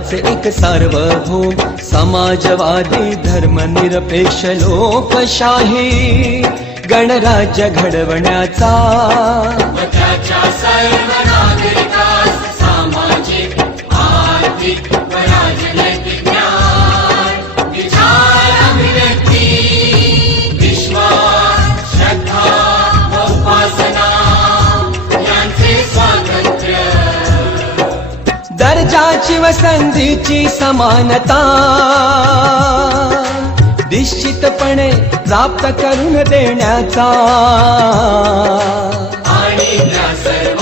भारताचे एक सार्वभौम समाजवादी धर्मनिरपेक्ष लोकशाही गणराज्य घडवण्याचा व त्याच्या सर्व नागरिकास सामाजिक आर्थिक व राजनैतिक न्याय विचार अभिव्यक्ती विश्वास श्रद्धा व उपासना यांचे स्वातंत्र्य दर्जाची व संधीची समानता निश्चितपणे प्राप्त करून देण्याचा आणि त्या सर्व